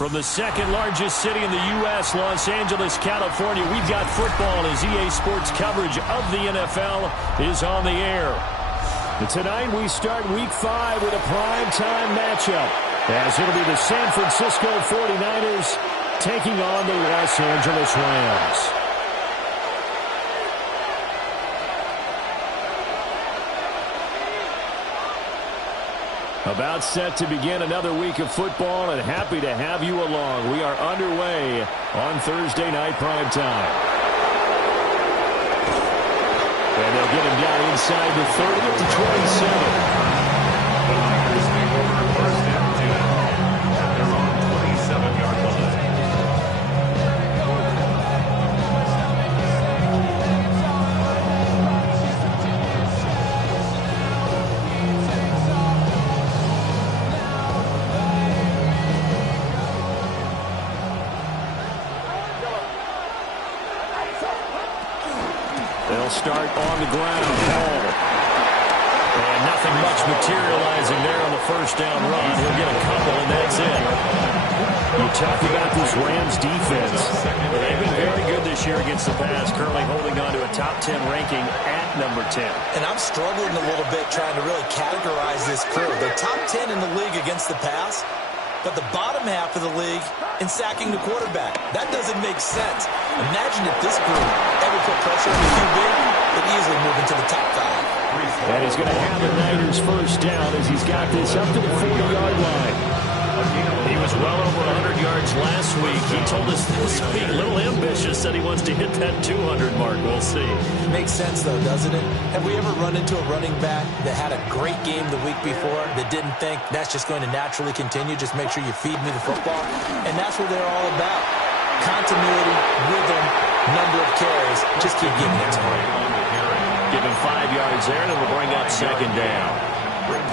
From the second largest city in the U.S., Los Angeles, California, we've got football as EA Sports coverage of the NFL is on the air. And tonight we start Week 5 with a primetime matchup, as it'll be the San Francisco 49ers taking on the Los Angeles Rams. About set to begin another week of football, and happy to have you along. We are underway on Thursday night primetime. And they'll get him down inside the 30 to 27. The Niners take over first and 10 at their own 27-yard line. They'll start on the ground. Ball. And nothing much materializing there on the first down run. He'll get a couple, and that's it. You talk about this Rams defense. They've been very good this year against the pass, currently holding on to a top 10 ranking at number 10. And I'm struggling a little bit trying to really categorize this crew. They're top 10 in the league against the pass, but the bottom half of the league in sacking the quarterback. That doesn't make sense. Imagine if this group ever put pressure on the QB, they'd easily move into the top 5. And he's going to have the Niners first down as he's got this up to the 40-yard line. He was well over 100 yards last week. He told us this week, a little ambitious, that he wants to hit that 200 mark. We'll see. Makes sense, though, doesn't it? Have we ever run into a running back that had a great game the week before that didn't think that's just going to naturally continue? Just make sure you feed me the football. And that's what they're all about. Continuity, rhythm, number of carries. Just keep giving it to him. Give him 5 yards there, and it'll bring up second down.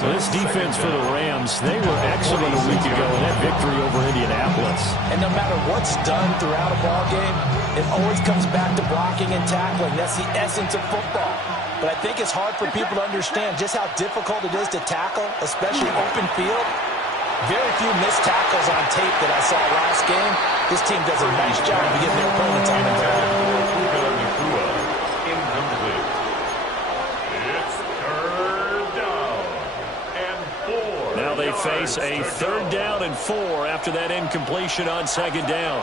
So this defense for the Rams, they were excellent a week ago in that victory over Indianapolis. And no matter what's done throughout a ball game, it always comes back to blocking and tackling. That's the essence of football. But I think it's hard for people to understand just how difficult it is to tackle, especially open field. Very few missed tackles on tape that I saw last game. This team does a nice job of getting their opponents on the ground. Now they face a 3rd down and 4 after that incompletion on 2nd down.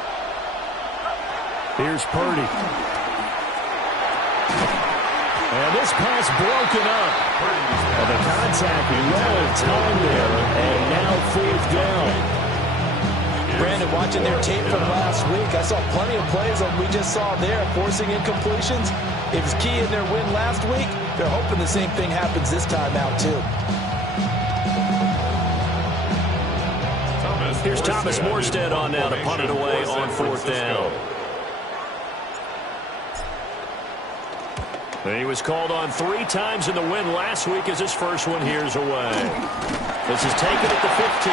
Here's Purdy. And this pass broken up. And the contact well timed there. And now 4th down. Brandon, watching their tape from last week, I saw plenty of plays like we just saw there, forcing incompletions. It was key in their win last week. They're hoping the same thing happens this time out, too. Here's Thomas Morstead on now to punt it away on 4th down. He was called on 3 times in the win last week as his first one here's away. This is taken at the 15.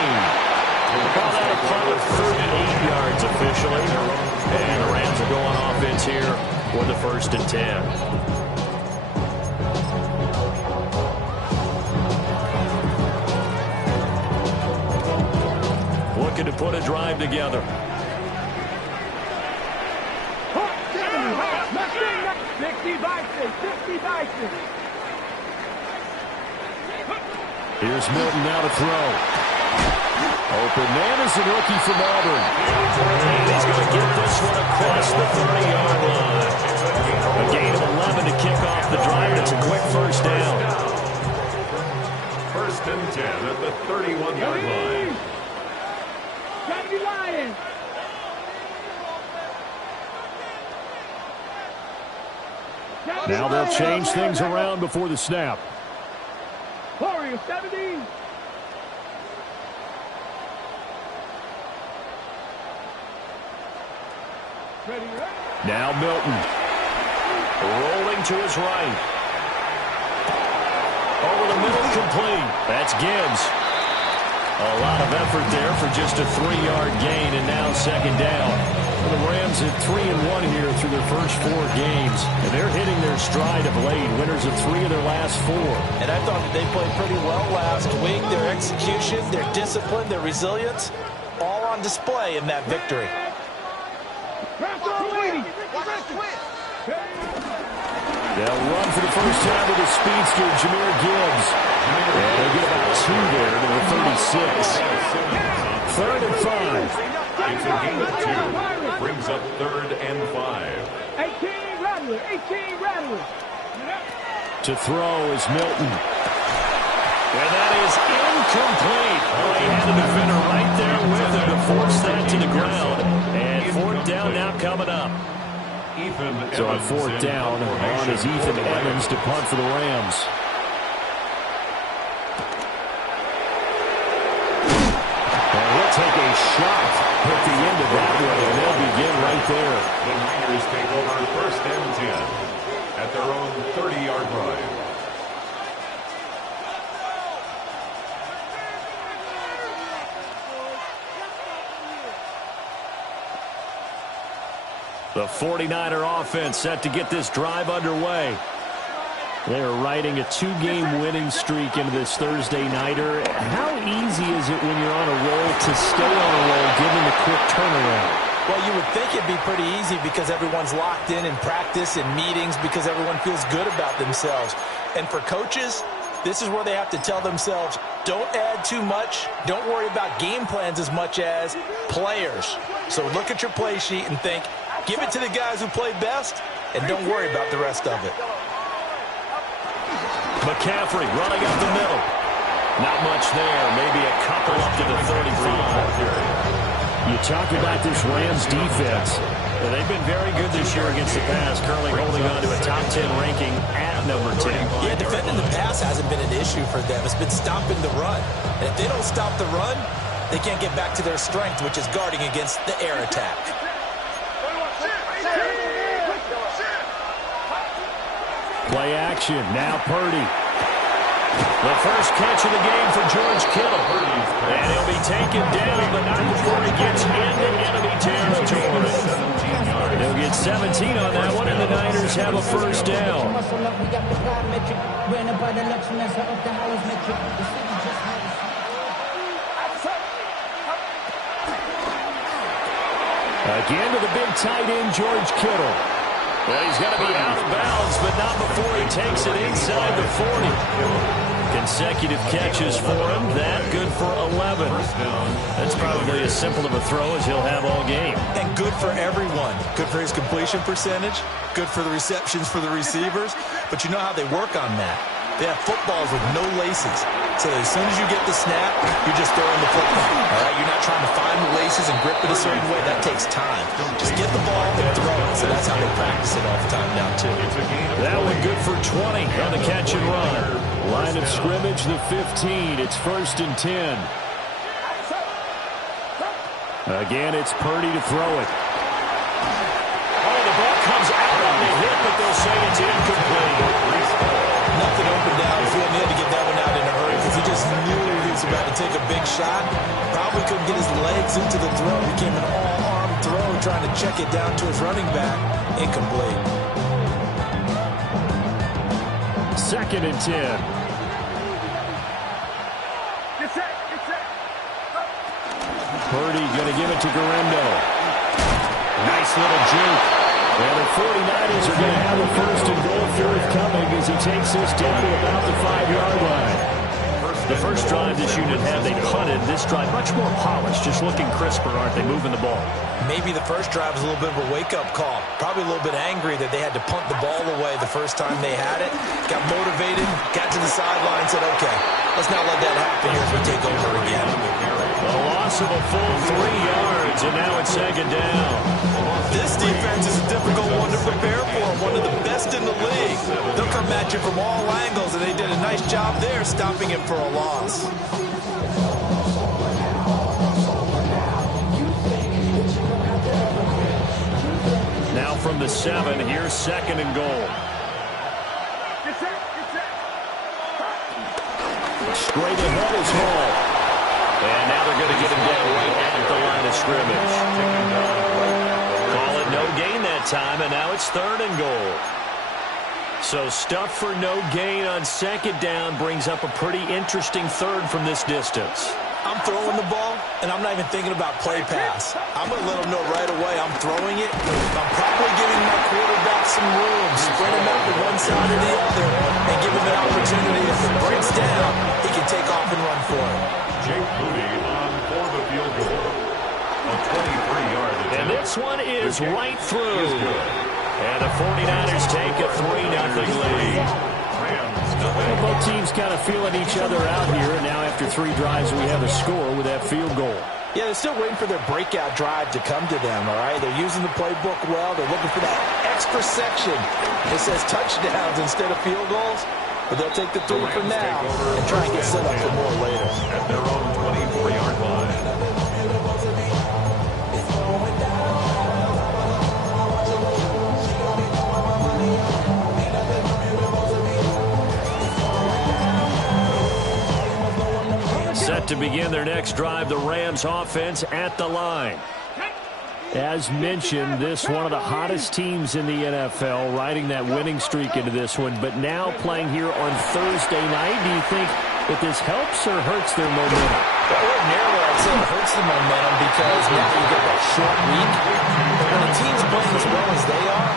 Called out a punt of 38 yards officially. And the Rams are going offense here for the 1st and 10. Looking to put a drive together. Here's Milton now to throw. Open man is the rookie from Auburn. And he's going to get this one across the 30-yard line. A gain of 11 to kick off the drive. It's a quick first down. 1st and 10 at the 31-yard line. Now they'll change things around before the snap. Warrior 70. Now Milton. Rolling to his right. Over the middle, complete. That's Gibbs. A lot of effort there for just a 3-yard gain, and now 2nd down. The Rams at 3-1 here through their first 4 games, and they're hitting their stride of late. Winners of 3 of their last 4. And I thought that they played pretty well last week. Their execution, their discipline, their resilience, all on display in that victory. They'll run for the first time with the speedster, Jahmyr Gibbs. And they'll get about 2 there to the 36. 3rd and 5. It's a gain of 2. Brings up 3rd and 5. 18 Rattler. 18 Rattler. To throw is Milton. And that is incomplete. Oh, he had a defender right there with him to force that to the ground. And 4th down now coming up. So on 4th down, on is Ethan Evans to punt for the Rams. And he'll take a shot at the end of that one, and they'll begin right there. The Niners take over 1st and 10 at their own 30-yard line. The 49er offense set to get this drive underway. They are riding a 2-game winning streak into this Thursday nighter. How easy is it when you're on a roll to stay on a roll given the quick turnaround? Well, you would think it'd be pretty easy because everyone's locked in practice and meetings because everyone feels good about themselves. And for coaches, this is where they have to tell themselves, don't add too much. Don't worry about game plans as much as players. So look at your play sheet and think, give it to the guys who play best, and don't worry about the rest of it. McCaffrey running up the middle. Not much there. Maybe a couple up to the 35. You talk about this Rams defense. Well, they've been very good this year against the pass, currently holding on to a top 10 ranking at number 10. Yeah, defending the pass hasn't been an issue for them. It's been stopping the run. And if they don't stop the run, they can't get back to their strength, which is guarding against the air attack. Play action. Now Purdy. The first catch of the game for George Kittle. And he'll be taken down, but not before he gets into enemy territory. They'll get 17 on that one, and the Niners have a first down. Again to the big tight end, George Kittle. Well, he's going to be out of bounds, but not before he takes it inside the 40. Consecutive catches for him. That good for 11. That's probably as simple of a throw as he'll have all game. And good for everyone. Good for his completion percentage. Good for the receptions for the receivers. But you know how they work on that. They have footballs with no laces. So as soon as you get the snap, you're just throwing the football. All right? You're not trying to find the laces and grip it a certain way. That takes time. Just get the ball and throw it. So that's how they practice it all the time now, too. That one good for 20 on the catch and run. Line of scrimmage, the 15. It's 1st and 10. Again, it's Purdy to throw it. Oh, the ball comes out on the hit, but they'll say it's incomplete. Nothing open downfield. He had to get that one out in a hurry because he just knew he was about to take a big shot. Probably couldn't get his legs into the throw. Became an all-arm throw, trying to check it down to his running back. Incomplete. 2nd and 10. Purdy going to give it to Garendo. Nice little juke. And the 49ers are going to have a 1st and goal forthcoming as he takes this down to about the 5-yard line. The first drive this unit had, they punted. This drive much more polished, just looking crisper, aren't they, moving the ball? Maybe the first drive was a little bit of a wake-up call. Probably a little bit angry that they had to punt the ball away the first time they had it. Got motivated, got to the sideline, said, okay, let's not let that happen here as we take over again. A loss of a full 3 yards, and now it's 2nd down. This defense is a difficult one to prepare for, one of the best in the league. They'll come at you from all angles, and they did a nice job there stopping him for a loss. Now from the 7, here's 2nd and goal. Straight ahead is Hall. And now they're going to get him down right at the line of scrimmage. Call it no gain that time, and now it's 3rd and goal. So stuff for no gain on 2nd down brings up a pretty interesting 3rd from this distance. I'm throwing the ball, and I'm not even thinking about play pass. I'm going to let them know right away I'm throwing it. I'm probably giving my quarterback some room, spread him out to one side or the other, and give him an opportunity. If it breaks down, he can take off and run for it. Jake Moody on for the field goal. A 23-yard attempt. And this one is right through. And the 49ers take a 3-0 lead. Well, both teams kind of feeling each other out here. And now after 3 drives, we have a score with that field goal. Yeah, they're still waiting for their breakout drive to come to them, all right? They're using the playbook well. They're looking for that extra section. It says touchdowns instead of field goals. But they'll take the 3 for now and try and get set up for more later. At their own 24-yard line. Set to begin their next drive, the Rams offense at the line. As mentioned, this one of the hottest teams in the NFL, riding that winning streak into this one, but now playing here on Thursday night. Do you think that this helps or hurts their momentum? Well, ordinarily, I'd say it hurts the momentum because now you get that short week. But when a team's playing as well as they are,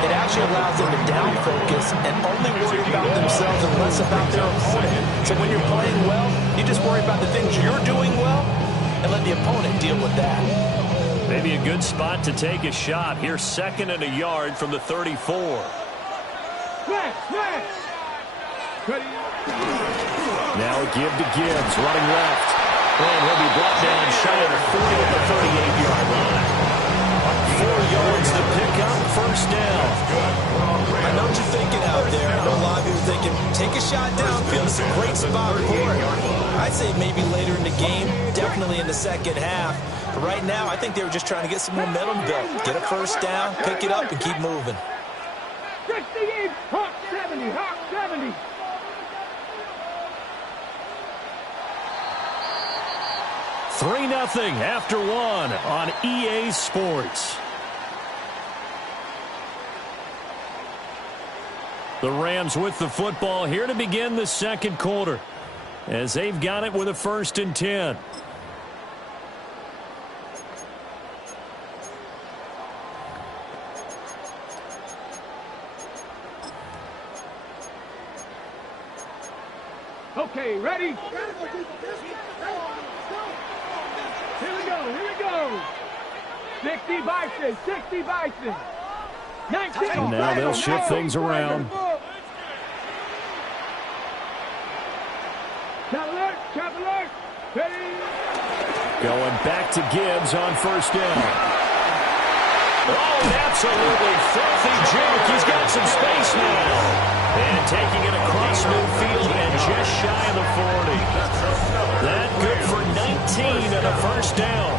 it actually allows them to down focus and only worry about themselves and less about their opponent. So when you're playing well, you just worry about the things you're doing well and let the opponent deal with that. Maybe a good spot to take a shot. Here's 2nd and a yard from the 34. Now a give to Gibbs, running left. And he'll be brought down shy of the 40 at the 38-yard line. 4 yards to pick up, first down. I know what you're thinking out there. I know a lot of you are thinking, take a shot downfield. It's a great spot for it. I'd say maybe later in the game, definitely in the second half. But right now, I think they were just trying to get some momentum built. Get a first down, pick it up, and keep moving. 68, Hawk 70, Hawk 70. Three 0 after 1 on EA Sports. The Rams with the football here to begin the second quarter, as they've got it with a 1st and 10. Okay, ready? Here we go. 60 Bison, 60 Bison. 19. And now they'll shift things around. Chop alert, ready. Going back to Gibbs on 1st down. Oh, an absolutely filthy juke. He's got some space now. And taking it across midfield and just shy of the 40. That good for 19 and a 1st down.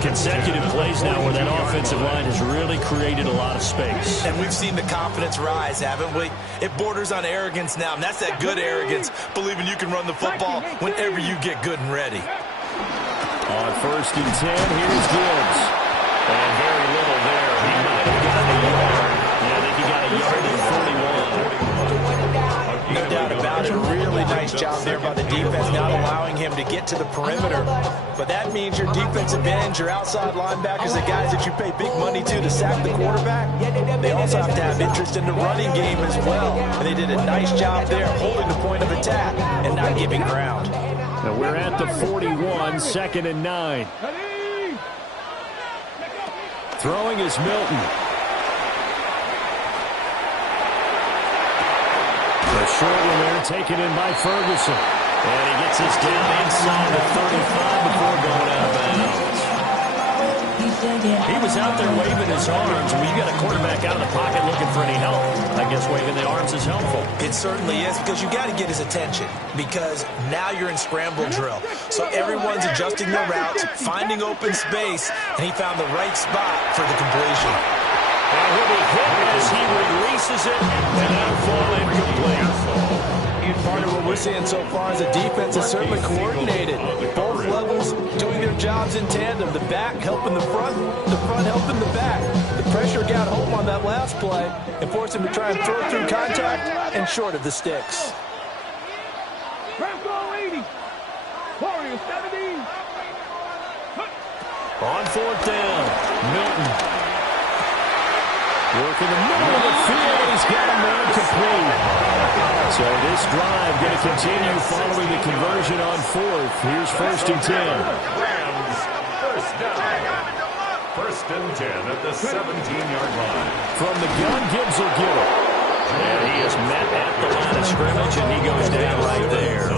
Consecutive plays now where that offensive line has really created a lot of space. And we've seen the confidence rise, haven't we? It borders on arrogance now, and that's that good arrogance, believing you can run the football whenever you get good and ready. On 1st and 10, here's Gibbs. And very little there. He might have gotten a yard. Yeah, I think he got a yard at 41. No doubt about it. A really nice job there by the defense, not allowing him to get to the perimeter. But that means your defensive ends, your outside linebackers, the guys that you pay big money to sack the quarterback, they also have to have interest in the running game as well. And they did a nice job there, holding the point of attack and not giving ground. Now we're at the 41, 2nd and 9. Throwing is Milton. The short one there taken in by Ferguson. And he gets us down inside the 35 before going out of bounds. He was out there waving his arms. When you got a quarterback out of the pocket looking for any help, I guess waving the arms is helpful. It certainly is, because you got to get his attention, because now you're in scramble drill. So everyone's adjusting their routes, finding open space, and he found the right spot for the completion. And he'll be hit as he releases it, and that'll fall incomplete. Part of what we're seeing so far is the defense is certainly coordinated. Both levels doing their jobs in tandem. The back helping the front helping the back. The pressure got home on that last play and forced him to try and throw through contact and short of the sticks. Warriors 70. On fourth down, Milton. Working the middle of the field. He's got a man complete. So this drive going to continue following the conversion on fourth. Here's 1st and 10. Rams, first down. 1st and 10 at the 17-yard line. From the gun, Gibbs will get it. And he is met at the line of scrimmage, and he goes down right there.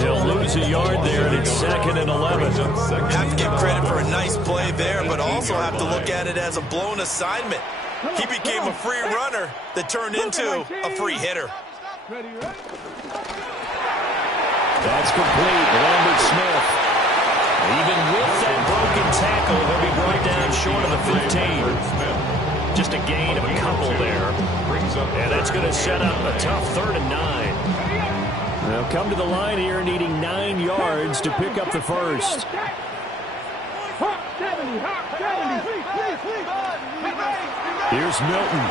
He'll lose a yard there, and it's 2nd and 11. Have to give credit for a nice play there, but also have to look at it as a blown assignment. He became a free runner that turned into a free hitter. Ready, ready. That's complete. Lambert Smith. Even with that broken tackle, he'll be brought down short of the 15. Just a gain of a couple there. And that's going to set up a tough 3rd and 9. They'll come to the line here needing 9 yards to pick up the first. Hawk 70. Hawk 70. Here's Milton.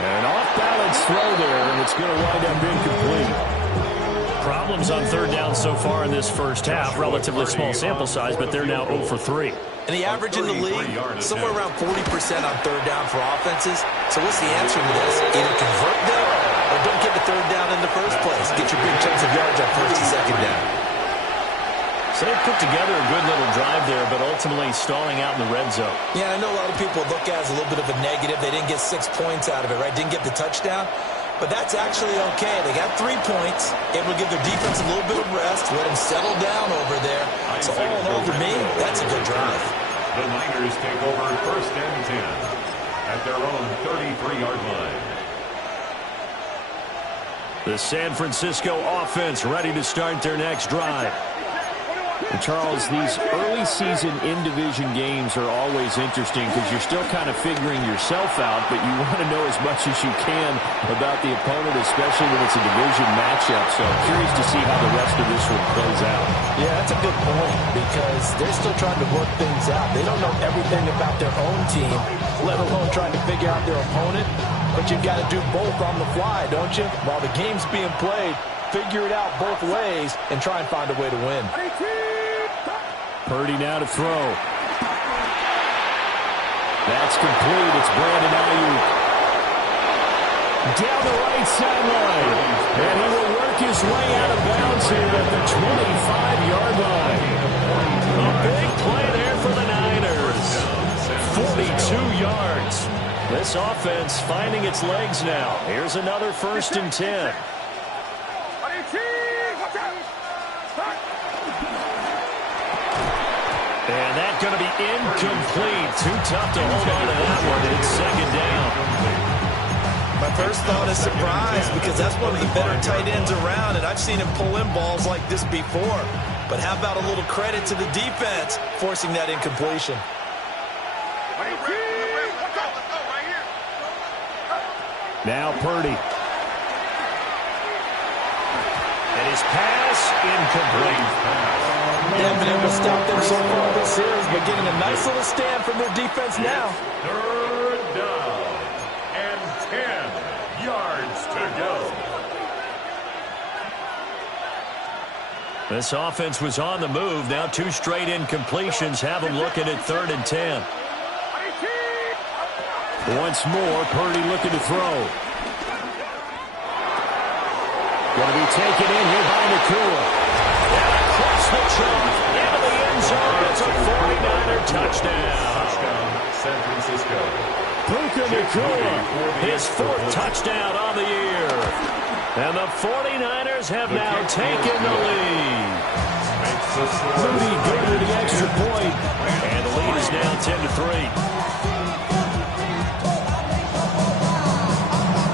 An off-balance throw there, and it's going to wind up incomplete. Problems on 3rd down so far in this first half. Relatively small sample size, but they're now 0 for 3. And the average in the league, somewhere around 40% on 3rd down for offenses. So what's the answer to this? Either convert them or don't get the 3rd down in the first place. Get your big chunks of yards on 1st and 2nd down. So they put together a good little drive there, but ultimately stalling out in the red zone. Yeah, I know a lot of people look at it as a little bit of a negative. They didn't get 6 points out of it, right? Didn't get the touchdown. But that's actually okay. They got 3 points. Able to give their defense a little bit of rest. Let them settle down over there. So all in all, to me, that's a good drive. The Niners take over 1st and 10 at their own 33-yard line. The San Francisco offense ready to start their next drive. And Charles, these early season in-division games are always interesting because you're still kind of figuring yourself out, but you want to know as much as you can about the opponent, especially when it's a division matchup. So I'm curious to see how the rest of this one plays out. Yeah, that's a good point because they're still trying to work things out. They don't know everything about their own team, let alone trying to figure out their opponent. But you've got to do both on the fly, don't you? While the game's being played, figure it out both ways and try and find a way to win. Purdy now to throw. That's complete. It's Brandon Ayuk. Down the right sideline. And he will work his way out of bounds here at the 25-yard line. A big play there for the Niners. 42 yards. This offense finding its legs now. Here's another 1st and 10. And that's going to be incomplete. Too tough to hold on to that one. It's 2nd down. My first thought is surprise because that's one of the better tight ends around, and I've seen him pull in balls like this before. But how about a little credit to the defense forcing that incompletion? Now Purdy. And his pass incomplete. They haven't been able to stop them so far this series, but getting a nice little stand from their defense now. 3rd down and 10 yards to go. This offense was on the move. Now 2 straight incompletions have them looking at 3rd and 10. Once more, Purdy looking to throw. Going to be taken in here by Nakua. And across the chalk into the end zone. It's a 49er touchdown. San Francisco. Puka Nakua, his 4th touchdown on the year. And the 49ers have now taken the lead. Moody good with the extra point. And the lead is now 10-3.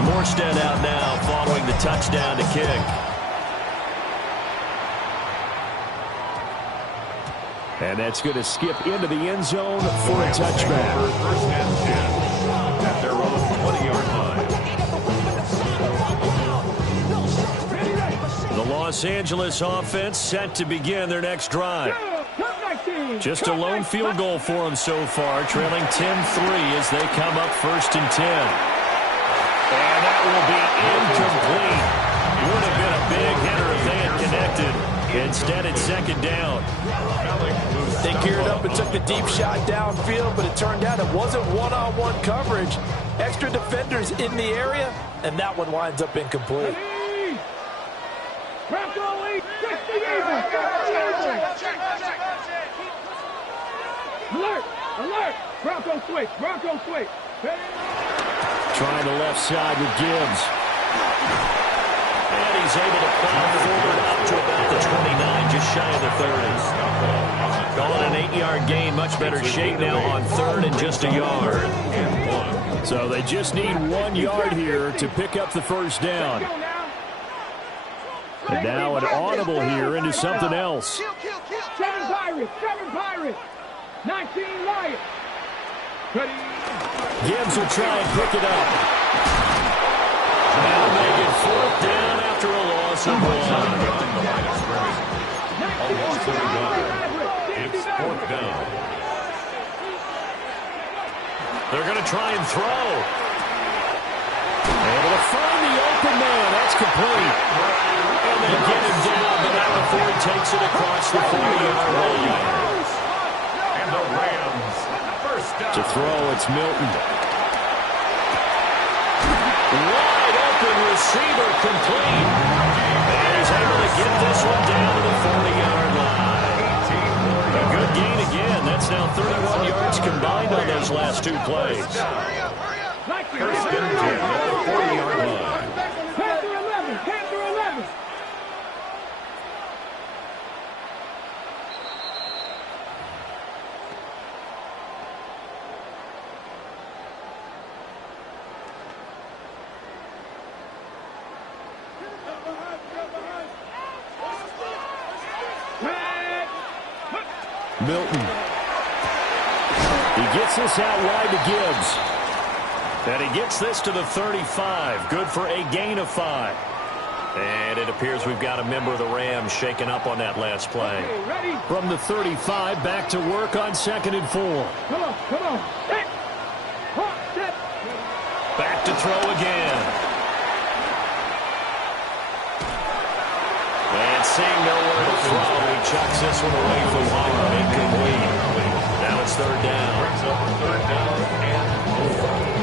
Morstead out now following the touchdown to kick. And that's going to skip into the end zone for a touchback. 1st and 10 at their own 20-yard line. The Los Angeles offense set to begin their next drive. Just a lone field goal for them so far, trailing 10-3 as they come up 1st and 10. And that will be incomplete. Would have been a big hitter if they had connected. Instead, it's second down. They geared up and took the deep shot downfield, but it turned out it wasn't one-on-one coverage. Extra defenders in the area, and that one winds up incomplete. Alert! Alert! Bronco switch! Bronco switch! Trying the left side with Gibbs. And he's able to plow forward out to about the 29, just shy of the 30. Calling an 8-yard gain, much better shape now on third and just a yard. So they just need 1 yard here to pick up the first down. And now an audible here into something else. 7 Pirates! 7 Pirates! 19 Lions! Gibbs will try and pick it up. Now make it 4th down after a loss of 1. It's 4th down. They're going to try and throw. Able to find the open man. That's complete. And they get him down, but not before he takes it across the 40-yard line. And the Rams, first down. To throw, it's Milton. Wide open receiver, complete. And he's able to get this one down to the 40-yard line. A good gain again. That's now 31 yards combined on those last 2 plays. First and 10 at the 40-yard line. Panther 11! Panther 11! Milton. He gets this out wide to Gibbs. And he gets this to the 35. Good for a gain of 5. And it appears we've got a member of the Rams shaken up on that last play. From the 35, back to work on 2nd and 4. Come on, come on. Set. Hot, set. Back to throw again. And seeing nowhere to throw, he chucks this one away from home. Incomplete. Now it's 3rd down. Brings up 3rd down and 4.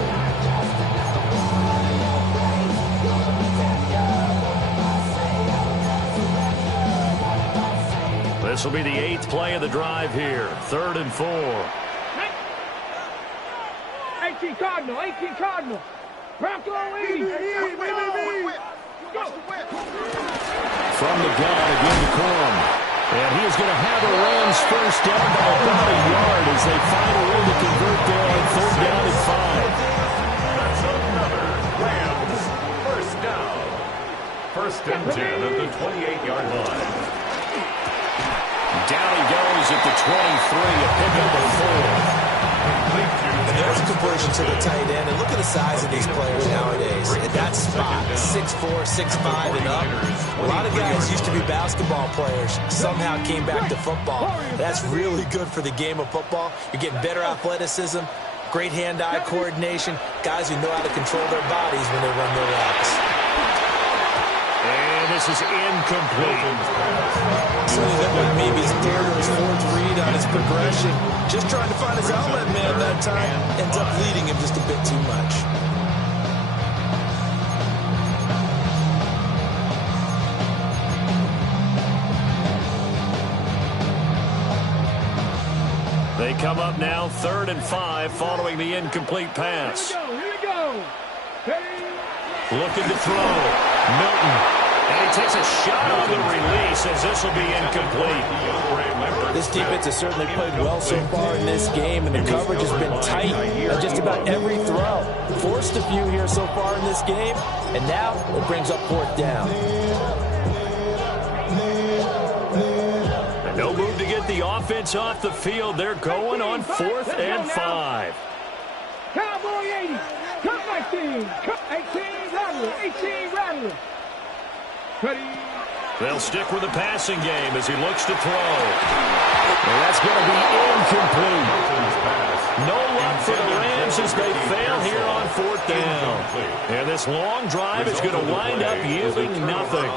This will be the 8th play of the drive here. 3rd and 4. 18 Cardinal, 18 Cardinal. Bronco 80. Go. From the gun again to Corum. And he is going to have the Rams first down by about a yard as they find a way to convert there on 3rd down and 5. That's another Rams first down. First and 10 at the 28-yard line. Down he goes at the 23, a pickup of 4. And there's a conversion to the tight end. And look at the size of these players nowadays. At that spot, 6'4", 6'5", and up. A lot of guys used to be basketball players. Somehow came back to football. That's really good for the game of football. You're getting better athleticism, great hand-eye coordination, guys who know how to control their bodies when they run their routes. And this is incomplete. So that was maybe his 3rd or his 4th read on his progression. Just trying to find his outlet man that time. Ends up leading him just a bit too much. They come up now 3rd and 5 following the incomplete pass. Here we go. Looking to throw. Milton. And he takes a shot on the release as this will be incomplete. This defense has certainly played well so far in this game, and the coverage has been tight on just about every throw. Forced a few here so far in this game, and now it brings up 4th down. And no move to get the offense off the field. They're going on 4th and 5. Cowboy 80. Cut 19. Cut 18 Rattler. 18 Rattler. They'll stick with the passing game as he looks to throw. And that's going to be incomplete. No luck for the Rams throws as they fail here on 4th down. And this long drive is going to wind up yielding nothing.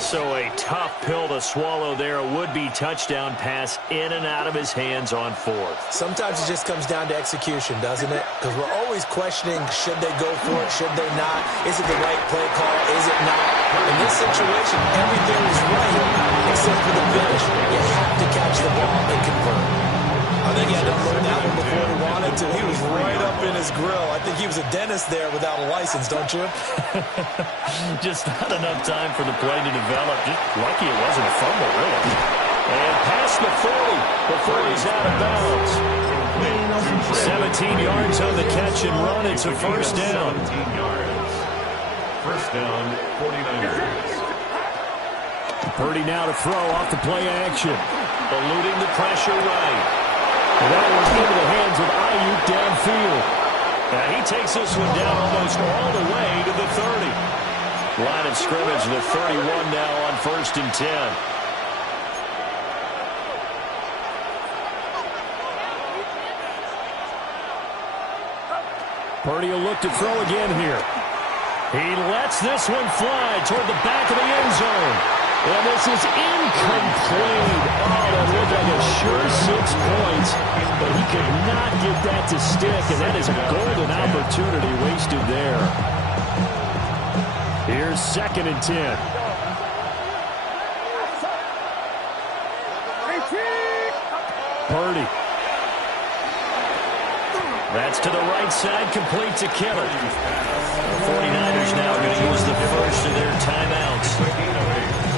So a tough pill to swallow there. A would-be touchdown pass in and out of his hands on 4th. Sometimes it just comes down to execution, doesn't it? Because we're always questioning, should they go for it, should they not? Is it the right play call, is it not? In this situation, everything is right except for the finish. You have to catch the ball and convert. I think he had to unload that one before he wanted to. He was right up in his grill. I think he was a dentist there without a license, don't you? Just not enough time for the play to develop. Just lucky it wasn't a fumble, really. And past the 40 before he's out of bounds. 17 yards on the catch and run. It's a first down. 17 yards. First down, 49ers. Purdy now to throw off the play action. Eluding the pressure right. And that one's into the hands of Ayuk downfield. Now he takes this one down almost all the way to the 30. Line of scrimmage, the 31 now on 1st and 10. Purdy will look to throw again here. He lets this one fly toward the back of the end zone. And this is incomplete. Oh, that looked like a sure 6 points. But he could not get that to stick. And that is a golden opportunity wasted there. Here's 2nd and 10. Purdy. That's to the right side, complete to Kittle. The 49ers now going to use the first of their timeouts,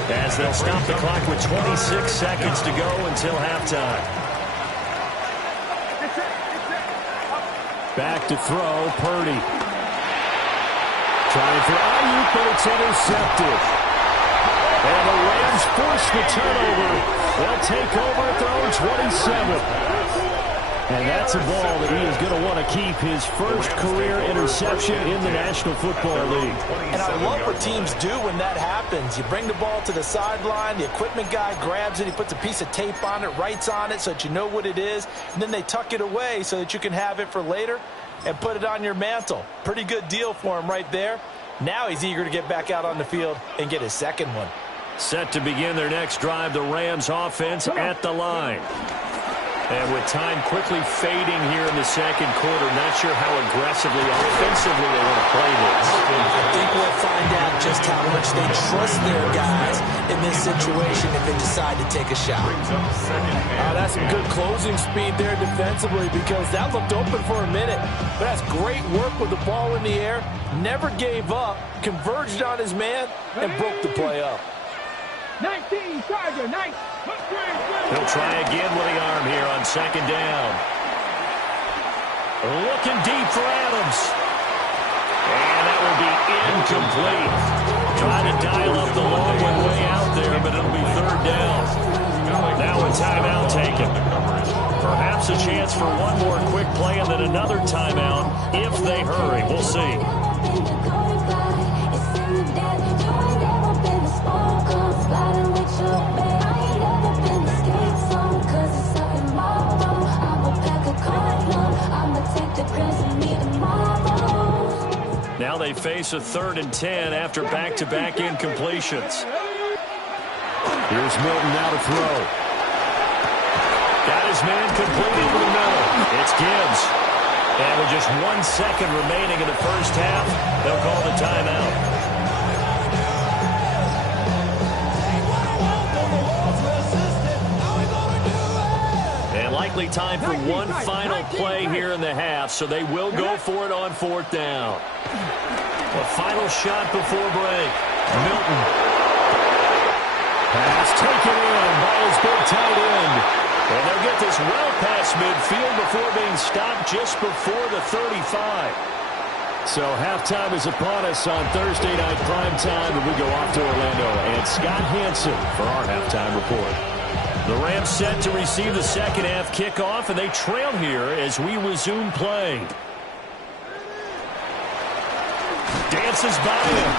as they'll stop the clock with 26 seconds to go until halftime. Back to throw, Purdy. Trying for Ayuk, but it's intercepted. And the Rams force the turnover. They'll take over at their own 27. And that's a ball that he is going to want to keep, his first career interception in the National Football League. And I love what teams do when that happens. You bring the ball to the sideline, the equipment guy grabs it, he puts a piece of tape on it, writes on it so that you know what it is, and then they tuck it away so that you can have it for later and put it on your mantle. Pretty good deal for him right there. Now he's eager to get back out on the field and get his second one. Set to begin their next drive, the Rams offense at the line. And with time quickly fading here in the second quarter, not sure how aggressively, offensively they want to play this. I think we'll find out just how much they trust their guys in this situation if they decide to take a shot. That's some good closing speed there defensively, because that looked open for a minute. But that's great work with the ball in the air. Never gave up, converged on his man, and broke the play up. 19, Tiger, 19. He'll try again with the arm here on 2nd down. Looking deep for Adams. And that will be incomplete. Trying to dial up the long one way out there, but it'll be 3rd down. Now a timeout taken. Perhaps a chance for one more quick play and then another timeout if they hurry. We'll see. Now they face a 3rd and 10 after back-to-back incompletions. Here's Milton now to throw. Got his man complete over the middle. It's Gibbs. And with just 1 second remaining in the first half, they'll call the timeout. Likely time for one final play here in the half, so they will go for it on 4th down. A final shot before break. Milton. Pass taken in by his big tight end. And they'll get this well past midfield before being stopped just before the 35. So halftime is upon us on Thursday night primetime, and we go off to Orlando. And Scott Hansen for our halftime report. The Rams set to receive the second half kickoff, and they trail here as we resume play. Dances by him.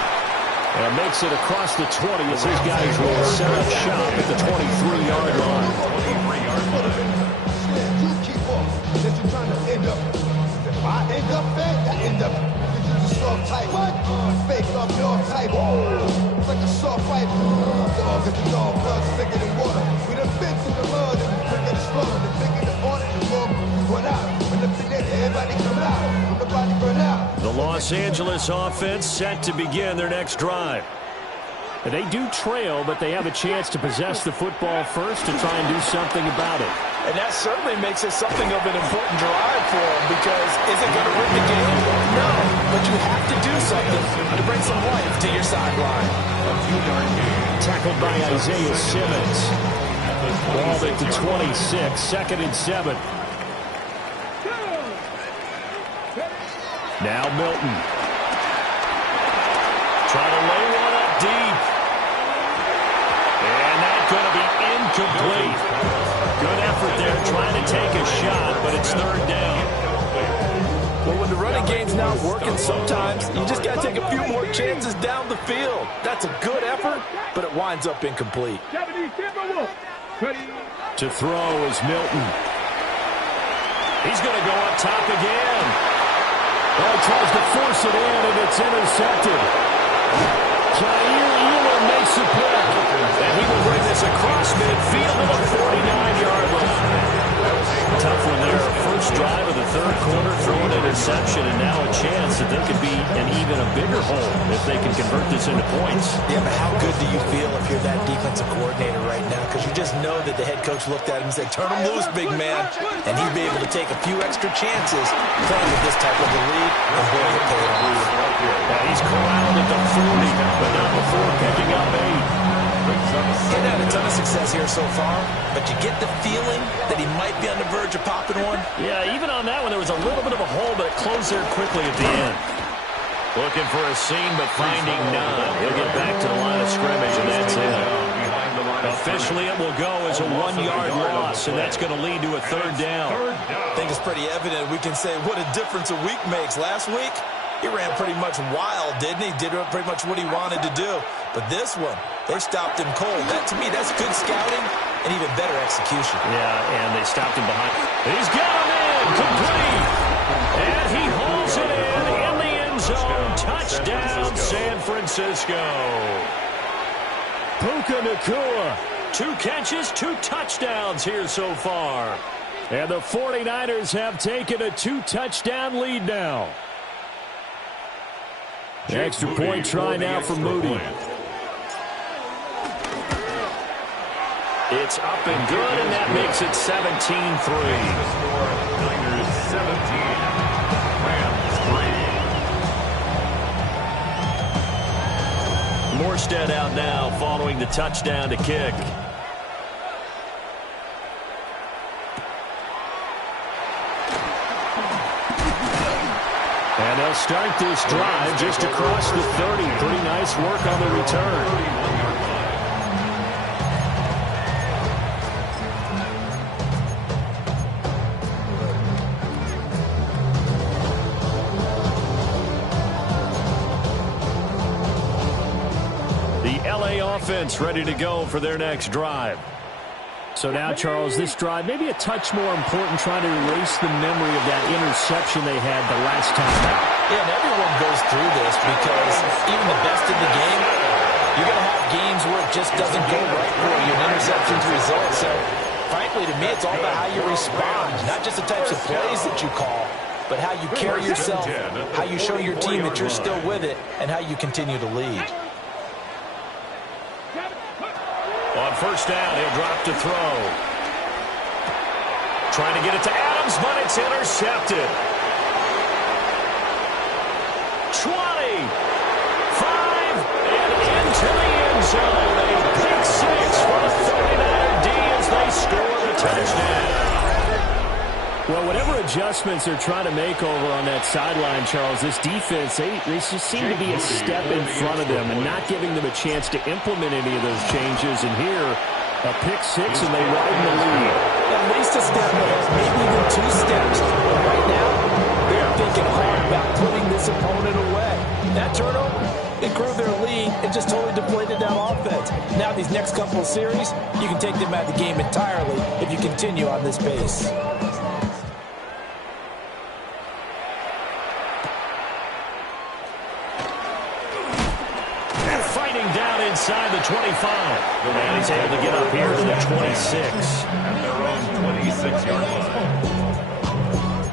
And makes it across the 20 as his guys will set up shop at the 23-yard line. I end up fat, I end up just soft type. What? Fake up your type. It's like a sharp fight. Dog is the dog, blood thicker than water. We done been through the mud and we quicker to slaughter. The bigger the order, the more run out. When the finish, everybody come out. When the body burn out. The Los Angeles offense set to begin their next drive. They do trail, but they have a chance to possess the football first to try and do something about it. And that certainly makes it something of an important drive for them, because is it going to win the game? No, but you have to do something to bring some life to your sideline. Tackled by Isaiah Simmons. Ball at the 26, 2nd and 7. Now Milton. Trying to lay one up deep. And that's going to be incomplete. Good effort there trying to take a shot, but it's 3rd down. Well, when the running game's not working, sometimes you just got to take a few more chances down the field. That's a good effort, but it winds up incomplete. To throw is Milton. He's going to go up top again. Oh, he tries to force it in, and it's intercepted. Jair Elam makes the pick. And he will bring this across midfield to the 49-yard line. Tough one there. First drive of the 3rd quarter, throwing an interception, and now a chance that they could be in even a bigger hole if they can convert this into points. Yeah, but how good do you feel if you're that defensive coordinator right now? Because you just know that the head coach looked at him and said, turn him loose, big man. And he'd be able to take a few extra chances playing with this type of a lead, and boy, it paid off. Yeah, he's corralled at the 40, but not before picking up 8. He's had a ton of success here so far, but you get the feeling that he might be on the verge of popping one. Yeah, even on that one, there was a little bit of a hole, but it closed there quickly at the end. Looking for a seam, but finding none. He'll get back to the line of scrimmage, and that's it. Officially, it will go as a 1-yard loss, and that's going to lead to a 3rd down. I think it's pretty evident. We can say what a difference a week makes. Last week, he ran pretty much wild, didn't he? Did pretty much what he wanted to do. But this one, they stopped him cold. That, to me, that's good scouting and even better execution. Yeah, and they stopped him behind. He's got him in, complete. And he hauls it in the end zone. Touchdown, San Francisco. Puka Nacua, 2 catches, 2 touchdowns here so far. And the 49ers have taken a 2-touchdown lead now. The extra point try now for Moody. It's up and good, and that makes it 17-3. Niners 17, Rams 3. Morstead out now following the touchdown to kick. And they'll start this drive just across the 30. Pretty nice work on the return. Offense ready to go for their next drive. So now, Charles, this drive maybe a touch more important, trying to erase the memory of that interception they had the last time out. Yeah, and everyone goes through this because even the best of the game, you're going to have games where it just doesn't go right for you, and interceptions result. So, frankly, to me, it's all about how you respond, not just the types of plays that you call, but how you carry yourself, how you show your team that you're still with it, and how you continue to lead. On first down, he'll drop to throw. Trying to get it to Adams, but it's intercepted. 20, 5, and into the end zone. A pick 6 for the 49er D as they score the touchdown. Well, whatever adjustments they're trying to make over on that sideline, Charles, this defense, they just seem to be a step in front of them and not giving them a chance to implement any of those changes. And here, a pick 6, and they widen the lead. At least a step ahead, maybe even 2 steps. But right now, they're thinking hard about putting this opponent away. That turnover, it grew their lead and just totally deflated that offense. Now these next couple of series, you can take them out of the game entirely if you continue on this pace. down inside the 25. And he's able to get up here to the 26. At their own 26-yard line.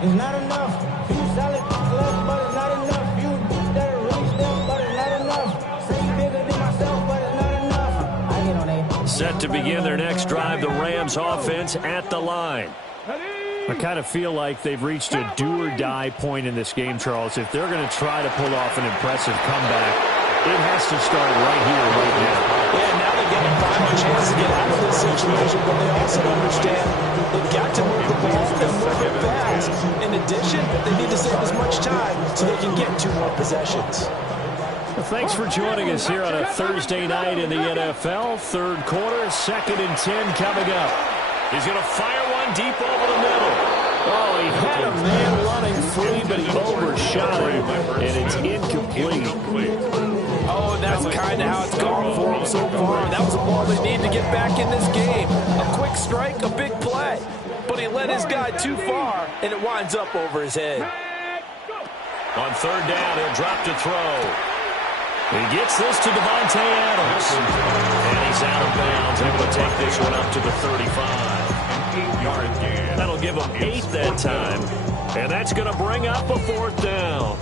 It's not enough. You solid left, but it's not enough. You that really step, but it's not enough. Say bigger than myself, but it's not enough. I get on that. Set to begin their next drive, the Rams offense at the line. I kind of feel like they've reached a do-or-die point in this game, Charles. If they're going to try to pull off an impressive comeback, it has to start right here, right now. Yeah, now they're getting a final chance to get out of this situation, but they also understand they've got to move the ball and move it fast. In addition, they need to save as much time so they can get 2 more possessions. Well, thanks for joining us here on a Thursday night in the NFL. Third quarter, 2nd and 10 coming up. He's going to fire one deep over the middle. Oh, he had a man running free, but he overshot him, and it's incomplete. Oh, and that's kind of how it's gone for them so far. That was a ball they need to get back in this game. A quick strike, a big play. But he led his guy too far, and it winds up over his head. On 3rd down, he'll drop to throw. He gets this to Devontae Adams. And he's out of bounds, able to take this one up to the 35. An 8-yard gain. That'll give him 8 that time. And that's going to bring up a 4th down.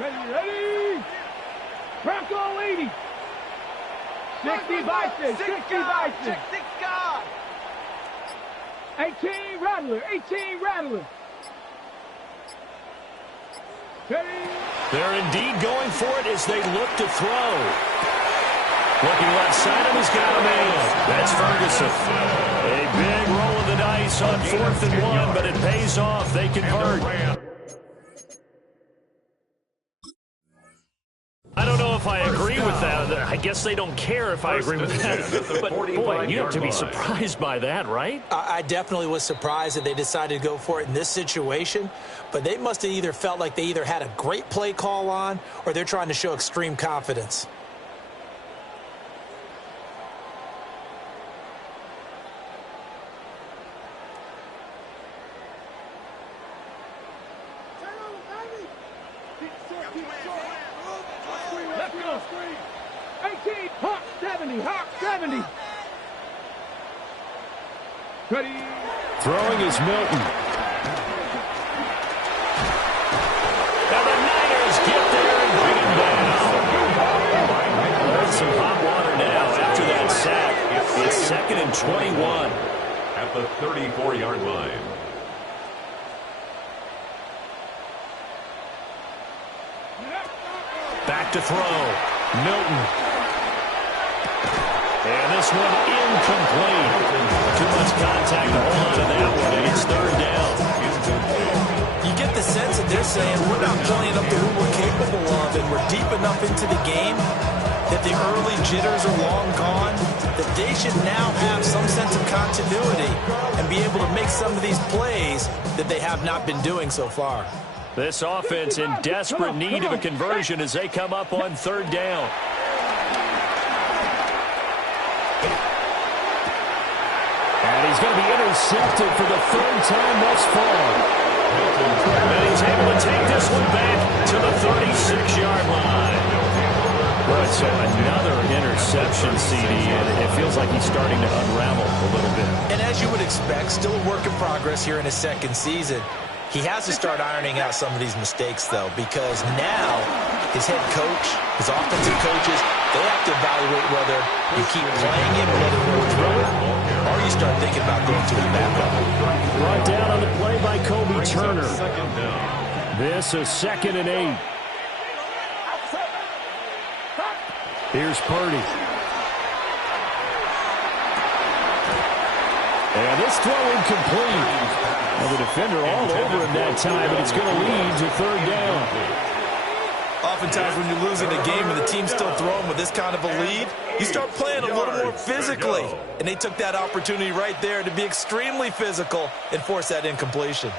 Ready? Bronco 80. 60 Bison, 60 Bison. 18 Rattler, 18 Rattler. They're indeed going for it as they look to throw. Looking left side, and he's got a man. That's Ferguson. A big roll of the dice on 4th and 1, but it pays off. They convert. I don't know if I agree with that. I guess they don't care if I agree with that. But, boy, you have to be surprised by that, right? I definitely was surprised that they decided to go for it in this situation, but they must have either felt like they either had a great play call on or they're trying to show extreme confidence. Let's go. 18, Hawk 70, Hawk 70. Ready? Throwing is Milton. And the Niners get there and bring him down. There's some hot water now after that sack. It's 2nd and 21. At the 34-yard line. Back to throw. Milton. And this one incomplete. Too much contact to hold on to that one, and it's 3rd down. You get the sense that they're saying we're not playing up to who we're capable of, and we're deep enough into the game that the early jitters are long gone, that they should now have some sense of continuity and be able to make some of these plays that they have not been doing so far. This offense in desperate need of a conversion as they come up on 3rd down. And he's going to be intercepted for the 3rd time thus far. And he's able to take this one back to the 36-yard line. Right, so another interception, CD, and it feels like he's starting to unravel a little bit. And as you would expect, still a work in progress here in his 2nd season. He has to start ironing out some of these mistakes, though, because now his head coach, his offensive coaches, they have to evaluate whether you keep playing him or let him go through it, or you start thinking about going to the backup. Brought down on the play by Kobe Turner. This is 2nd and 8. Here's Purdy. And this throw incomplete. Well, the defender all over him that time, but it's going to lead to 3rd down. Oftentimes when you're losing a game and the team's still throwing with this kind of a lead, you start playing a little more physically. And they took that opportunity right there to be extremely physical and force that incompletion.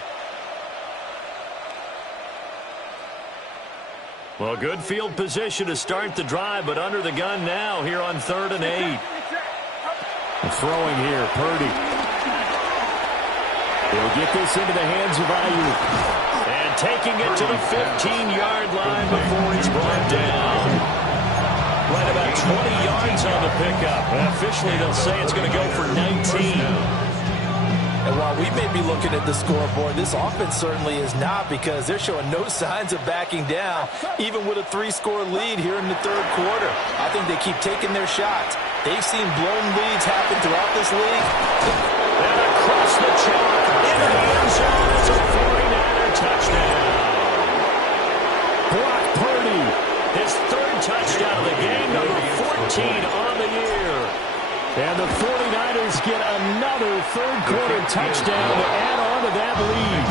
Well, good field position to start the drive, but under the gun now here on 3rd and 8. Throwing here, Purdy. He'll get this into the hands of Ayuk. And taking it to the 15-yard line before he's brought down. Right about 20 yards on the pickup. Officially, they'll say it's going to go for 19. And while we may be looking at the scoreboard, this offense certainly is not, because they're showing no signs of backing down, even with a 3-score lead here in the third quarter. I think they keep taking their shots. They've seen blown leads happen throughout this league. And across the chalk, into the end zone, it's a 49er touchdown. Brock Purdy, his third touchdown of the game, number 14 on the year. And the 49ers get another third-quarter touchdown to add on to that lead.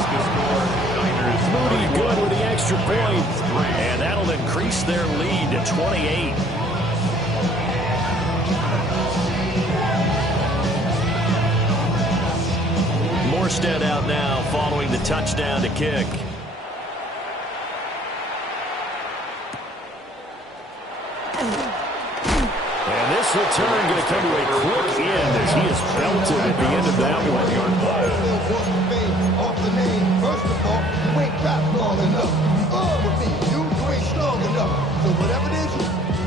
Moody good with the extra point. And that'll increase their lead to 28. Morstead out now following the touchdown to kick. And this return going to come to a quick end as he is belted at the end of that one. Off the name, first of all, you ain't got long enough. With me, you ain't strong enough. So whatever it is,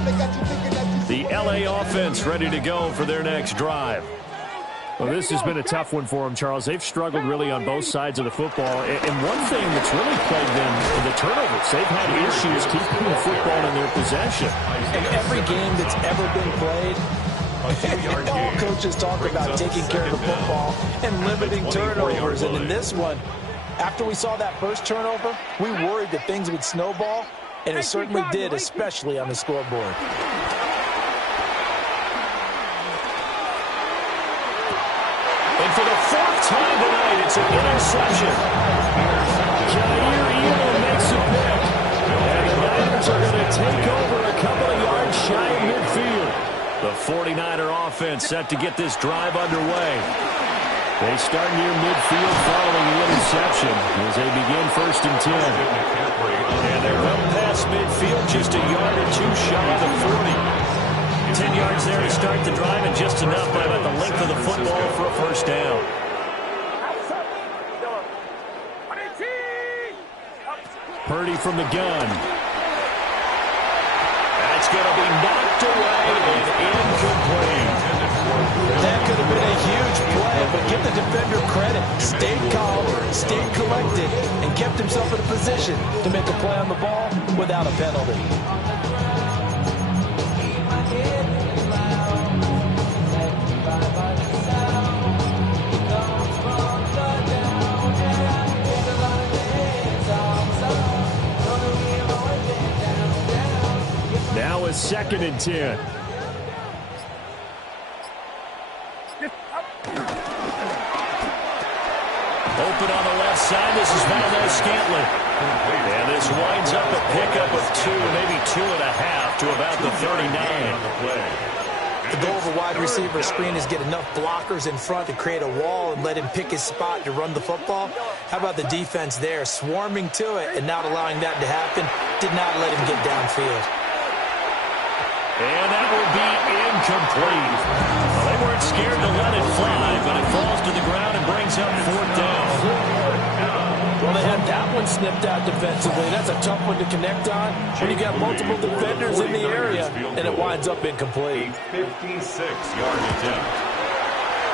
they got you thinking that you... The LA offense ready to go for their next drive. Well, this has been a tough one for them, Charles. They've struggled really on both sides of the football. And one thing that's really plagued them are the turnovers. They've had issues keeping the football in their possession. In every game that's ever been played, all coaches talk about taking care of the football and limiting turnovers. And in this one, after we saw that first turnover, we worried that things would snowball, and it certainly did, especially on the scoreboard. And for the fourth time tonight, it's an interception. Jair Elam makes a pick. And the Niners are going to take over a couple of yards shy of midfield. The 49er offense set to get this drive underway. They start near midfield following the interception as they begin 1st and 10. And they're up past midfield, just a yard or two shy of the 40. 10 yards there to start the drive, and just enough by about the length of the football for a first down. Purdy from the gun. That's going to be knocked away and incomplete. That could have been a huge play, but give the defender credit. Stayed calm, stayed collected, and kept himself in a position to make a play on the ball without a penalty. Now is 2nd and 10. Open on the left side. This is Valdez-Scantling. And this winds up a pickup of 2, maybe 2.5 to about the 39. The goal of a wide receiver screen is get enough blockers in front to create a wall and let him pick his spot to run the football. How about the defense there, swarming to it and not allowing that to happen? Did not let him get downfield. And that will be incomplete. Well, they weren't scared to let it fly, but it falls to the ground and brings up 4th down. Well, they had that one snipped out defensively. That's a tough one to connect on when you got multiple defenders in the area, and it winds up incomplete. 56-yard attempt.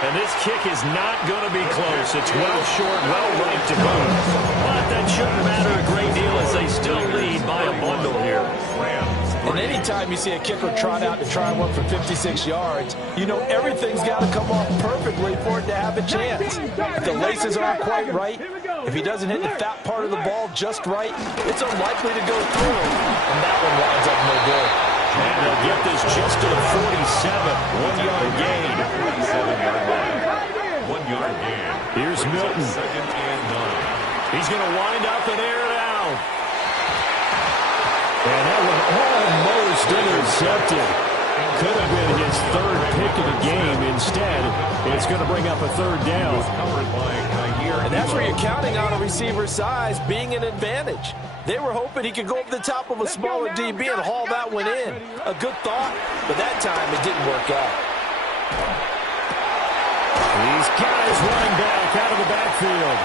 And this kick is not going to be close. It's well short, well right to boot. But that shouldn't matter a great deal as they still lead by a bundle here. And anytime you see a kicker trot out to try one for 56 yards, you know everything's got to come off perfectly for it to have a chance. If the laces aren't quite right, if he doesn't hit the fat part of the ball just right, it's unlikely to go through. And that one winds up no good. And they'll get this just to the 47. 1-yard gain. 47-yard line. 1-yard gain. Here's Milton. 2nd and 9. He's going to wind up and air it out. And that one almost intercepted. Could have been his 3rd pick of the game. Instead, it's going to bring up a 3rd down. And that's where you're counting on a receiver's size being an advantage. They were hoping he could go over the top of a smaller DB and haul that one in. A good thought, but that time it didn't work out. He's got his running back out of the backfield.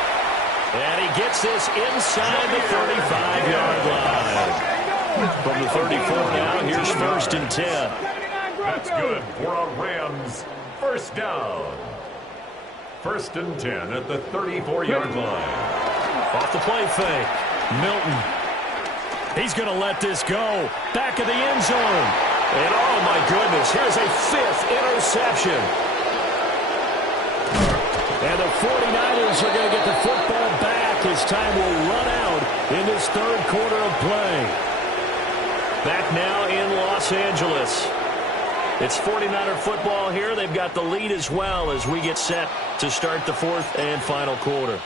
And he gets this inside the 35-yard line. From the 34 now, here's 1st and 10. That's good for a Rams first down. 1st and 10 at the 34-yard line. Off the play fake. Milton. He's going to let this go. Back of the end zone. And oh my goodness, here's a 5th interception. And the 49ers are going to get the football back as time will run out in this 3rd quarter of play. Back now in Los Angeles. It's 49er football here. They've got the lead as well as we get set to start the 4th and final quarter.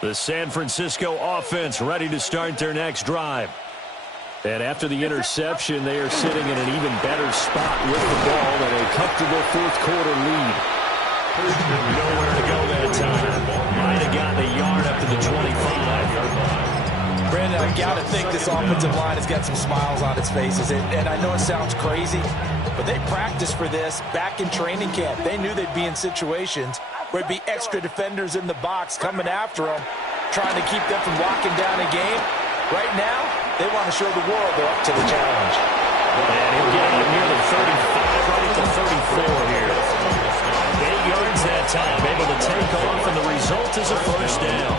The San Francisco offense ready to start their next drive. And after the interception, they are sitting in an even better spot with the ball and a comfortable 4th quarter lead. Nowhere to go that time. Might have gotten a yard up to the 25-yard line. Brandon, I got to think this offensive line has got some smiles on its faces. And I know it sounds crazy, but they practiced for this back in training camp. They knew they'd be in situations where it'd be extra defenders in the box coming after them, trying to keep them from locking down a game. Right now, they want to show the world they're up to the challenge. And he'll get up near the 35, right at the 34 here. 8 yards that time, able to take off, and the result is a first down.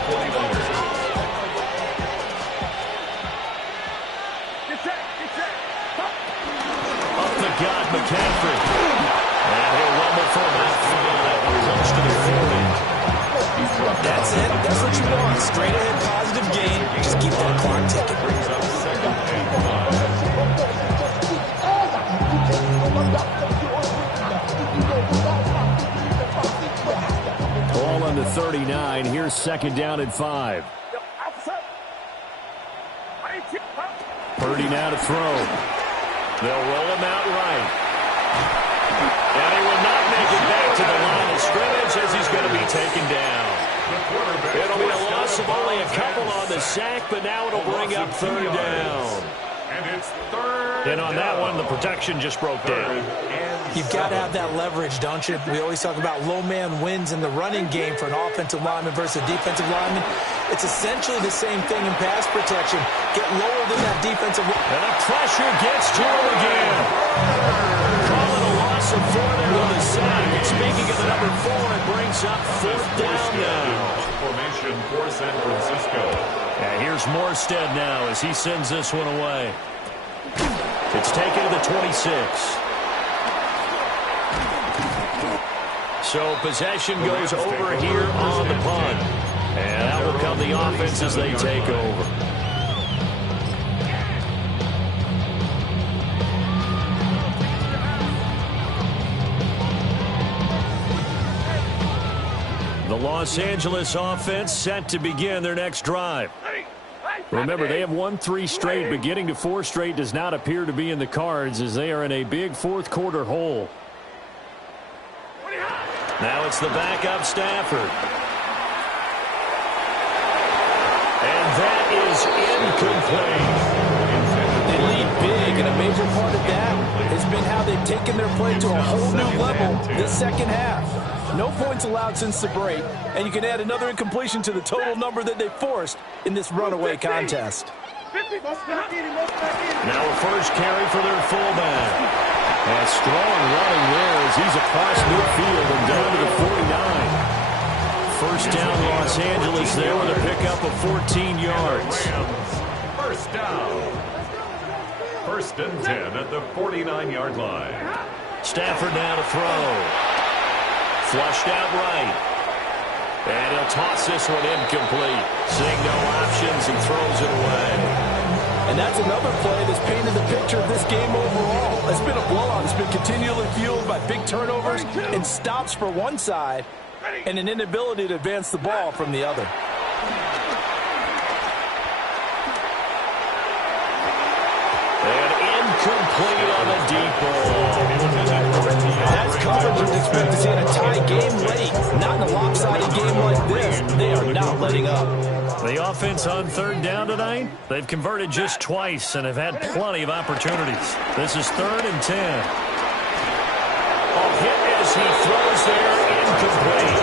Up the gut, McCaffrey. And he'll rumble for about 5, close to the 40. That's it. That's what you want. Straight ahead positive gain. Just keep that clock ticking. Ball on the 39. Here's 2nd down and 5. Purdy now to throw. They'll roll him out right. And he will not make it back to the line of scrimmage as he's going to be taken down. It'll be a loss of only a couple on the sack, but now it'll bring up 3rd down. And it's 3rd And on that one, the protection just broke down. You've got to have that leverage, don't you? We always talk about low man wins in the running game for an offensive lineman versus a defensive lineman. It's essentially the same thing in pass protection. Get lower than that defensive line. And the pressure gets to him again. Call it a loss of 4 there on the sack. And speaking of the number 4, it brings up 4th down now. Formation for San Francisco. And here's Morstead now as he sends this one away. It's taken to the 26. So possession goes over here on the punt. And out will come the offense as they take over. The Los Angeles offense set to begin their next drive. Remember, they have won 3 straight, but getting to 4 straight does not appear to be in the cards as they are in a big 4th quarter hole. Now it's the backup Stafford. And that is incomplete. They lead big, and a major part of that has been how they've taken their play to a whole new level this second half. No points allowed since the break, and you can add another incompletion to the total number that they forced in this runaway contest. Now a first carry for their fullback. And strong running there as he's across midfield and down to the 49. First down Los Angeles there with a pickup of 14 yards. First down. 1st and 10 at the 49-yard line. Stafford now to throw. Flushed out right. And he'll toss this one incomplete. Seeing no options, he throws it away. And that's another play that's painted the picture of this game overall. It's been a blowout. It's been continually fueled by big turnovers and stops for one side and an inability to advance the ball from the other. And incomplete on the deep ball. That's coverage you'd expect to see in a tie game late, not in a lopsided game like this. They are not letting up. The offense on third down tonight, they've converted just twice and have had plenty of opportunities. This is 3rd and 10. Hit as he throws there, incomplete.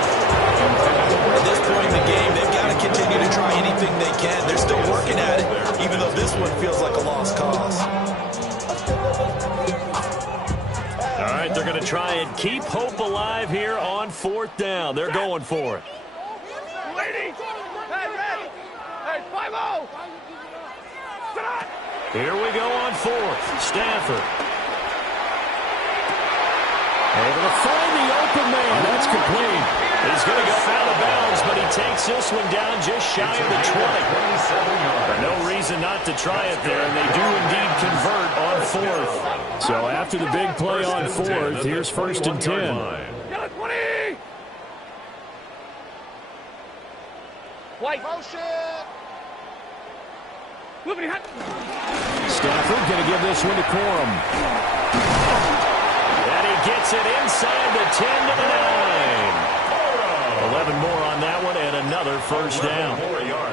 At this point in the game, they've got to continue to try anything they can. They're still working at it, even though this one feels like a lost cause. All right, they're going to try and keep hope alive here on 4th down. They're going for it. Here we go on 4th. Stafford. Able to find the open man. That's complete. He's going to go out of bounds, but he takes this one down just shy of the 20. No reason not to try it there, and they do indeed convert on 4th. So after the big play on 4th, here's 1st and 10. White. Motion. Stafford going to give this one to Corum. And he gets it inside the 10 to the 9. 11 more on that one and another first down.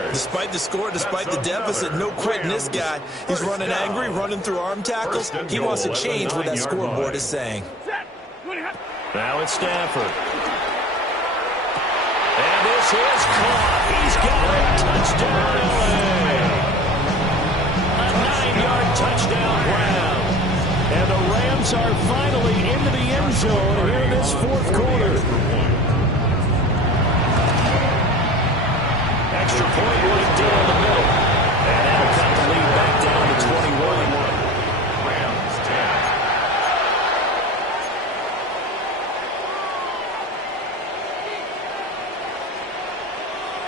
Despite the score, despite the deficit, no quitting this guy. He's running angry, running through arm tackles. He wants to change what that scoreboard is saying. Now it's Stafford. And this is caught. He's got it. Touchdown, LA. A 9-yard touchdown Brown. And the Rams are finally into the end zone here in this 4th quarter. Extra point right down the middle. And that'll cut the lead back down to 21. Rams 10.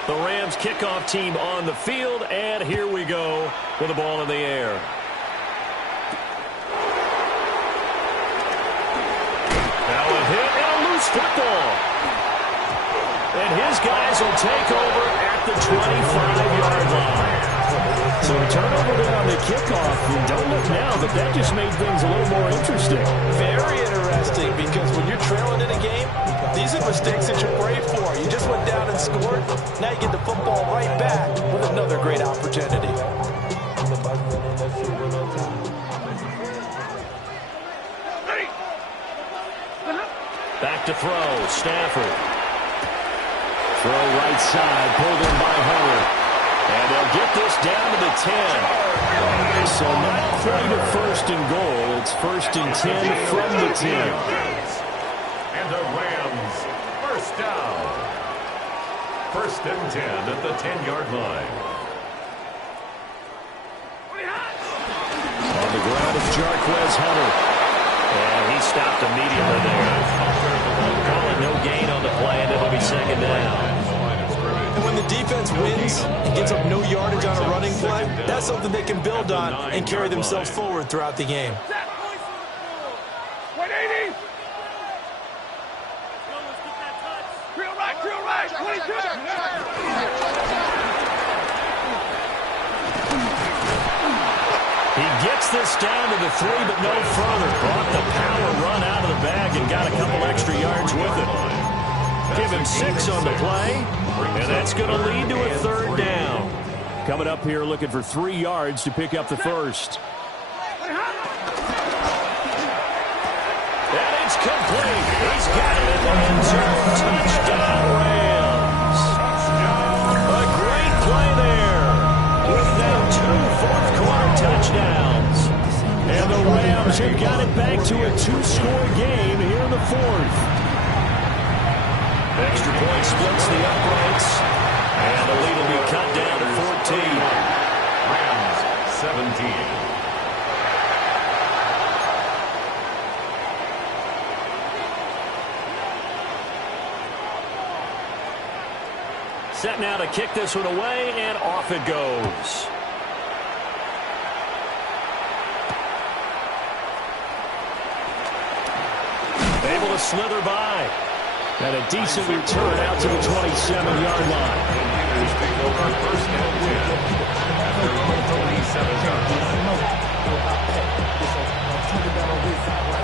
The Rams kickoff team on the field, and here we go with the ball in the air. Now a hit and a loose football. And his guys will take over at the 25-yard line. So a turnover there on the kickoff. And don't look now, but that just made things a little more interesting. Very interesting, because when you're trailing in a game, these are mistakes that you pray for. You just went down and scored. Now you get the football right back with another great opportunity. Back to throw, Stafford. Throw right side, pulled in by Hunter. And they'll get this down to the 10. So not quite a 1st and goal. It's 1st and 10 from the 10. And the Rams, 1st down. 1st and 10 at the 10-yard line. On the ground is Jarquez Hunter. And he stopped immediately there. Calling no gain on the play, and it'll be 2nd down. And when the defense wins and gives up no yardage on a running play, that's something they can build on and carry themselves forward throughout the game. 180. Drill right, 22. He gets this down to the 3, but no further. Brought the power run out of the bag and got a couple extra yards with it. Give him 6 on the play, and that's going to lead to a 3rd down. Coming up here looking for 3 yards to pick up the first. And it's complete. He's got it in the end zone. Touchdown, Rams. A great play there. With now 2 fourth-quarter touchdowns. And the Rams have got it back to a 2-score game here in the 4th. Extra point splits the uprights. And the lead will be cut down to 14. Rams 17. Set now to kick this one away, and off it goes. Able to slither by. And a decent return out to the 27-yard line.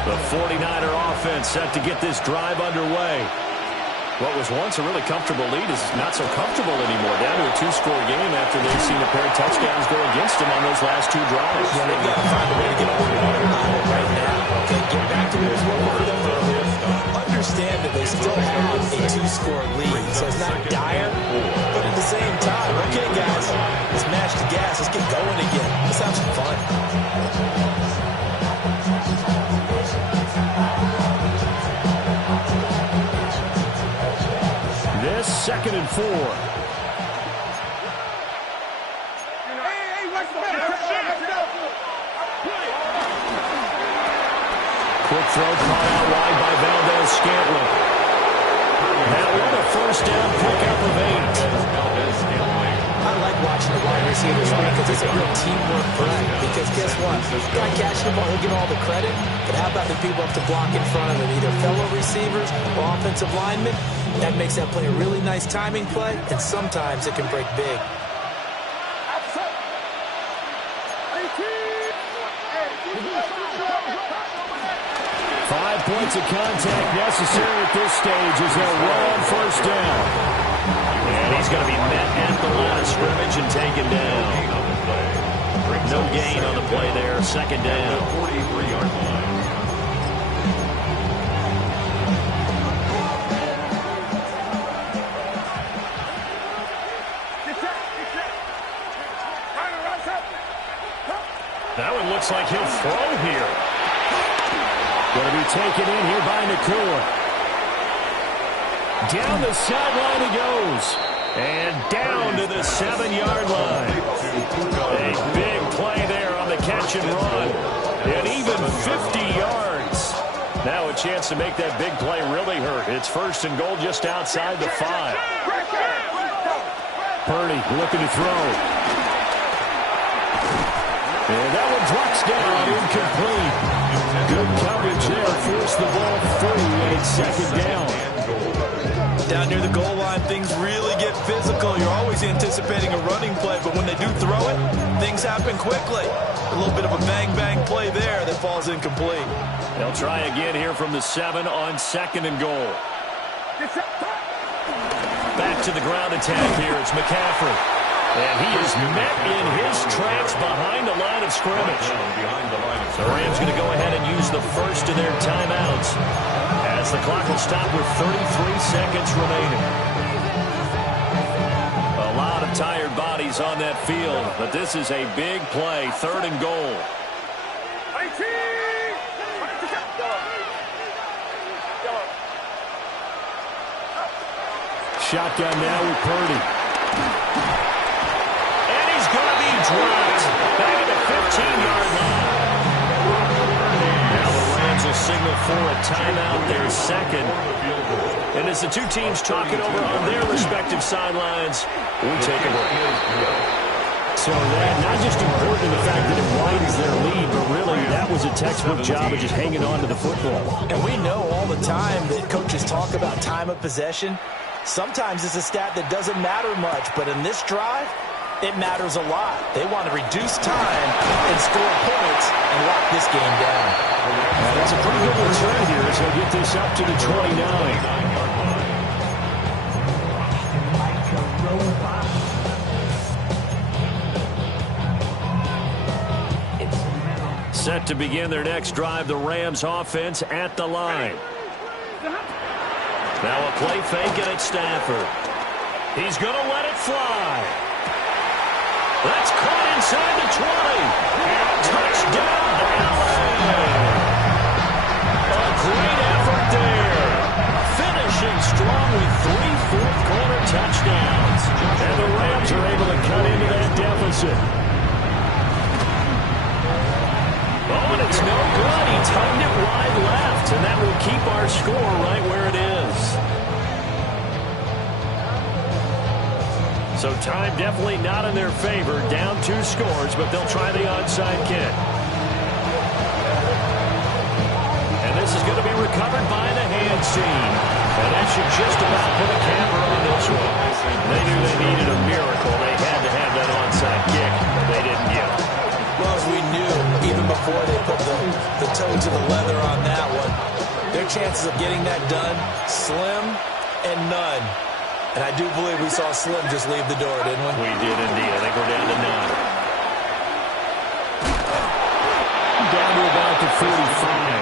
The 49er offense set to get this drive underway. What was once a really comfortable lead is not so comfortable anymore. Down to a 2-score game after they've seen a pair of touchdowns go against them on those last 2 drives. Yeah, they've got to find a way to get a hold of it right now. Okay, get back to what was working for them earlier. Understand that they still have a 2-score lead, so it's not dire. But at the same time, okay, guys, let's match the gas. Let's get going again. Let's have some fun. This 2nd and 4. Quick throw caught out wide by Valdez-Scantling. That one a first down pickup of 8. I like watching the wide receivers run because it's a real teamwork play. Because guess what? The guy catching the ball, he'll get all the credit. But how about the people up to block in front of him? Either fellow receivers or offensive linemen. That makes that play a really nice timing play, and sometimes it can break big. 5 points of contact necessary at this stage as they'll roll on first down. And he's going to be met at the line of scrimmage and taken down. No gain on the play there. 2nd down. 43-yard line. That one looks like he'll throw here. Going to be taken in here by Nakua. Down the sideline he goes. And down to the 7-yard line. A big play there on the catch and run. And even 50 yards. Now a chance to make that big play really hurt. It's 1st and goal just outside the 5. Purdy looking to throw. And that one drops down, incomplete. Good coverage there, forced the ball free, and it's 2nd down. Down near the goal line, things really get physical. You're always anticipating a running play, but when they do throw it, things happen quickly. A little bit of a bang-bang play there that falls incomplete. They'll try again here from the 7 on 2nd and goal. Back to the ground attack here. It's McCaffrey. And he is met in his tracks behind the line of scrimmage. The Rams going to go ahead and use the first of their timeouts as the clock will stop with 33 seconds remaining. A lot of tired bodies on that field, but this is a big play. 3rd and goal. Shotgun now with Purdy. Dropped. Back at the 15-yard line. Now the Rams will signal for a timeout, their 2nd. And as the two teams talk it over on their respective sidelines, we take a break. So that, not just important in the fact that it widens their lead, but really that was a textbook job of just hanging on to the football. And we know all the time that coaches talk about time of possession. Sometimes it's a stat that doesn't matter much, but in this drive, it matters a lot. They want to reduce time and score points and lock this game down. That's a pretty good return here as they'll get this up to the 29. Set to begin their next drive, the Rams offense at the line. Now a play fake and it's Stafford. He's going to let it fly. That's caught inside the 20. Touchdown, LA. A great effort there. Finishing strong with 3 fourth-quarter touchdowns. And the Rams are able to cut into that deficit. Oh, and it's no good. He tugged it wide left, and that will keep our score right where it is. So time definitely not in their favor. Down 2 scores, but they'll try the onside kick. And this is going to be recovered by the hands team. And that should just about put a camper on this one. They knew they needed a miracle. They had to have that onside kick, but they didn't get it. Well, as we knew, even before they put the toe to the leather on that one, their chances of getting that done, slim and none. And I do believe we saw Slim just leave the door, didn't we? We did indeed. I think we're down to none. Down to about the 45.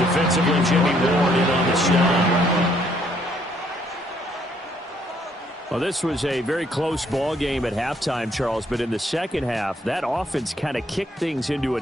Defensively, Jimmy Ward in on the stop. Well, this was a very close ball game at halftime, Charles, but in the second half, that offense kind of kicked things into a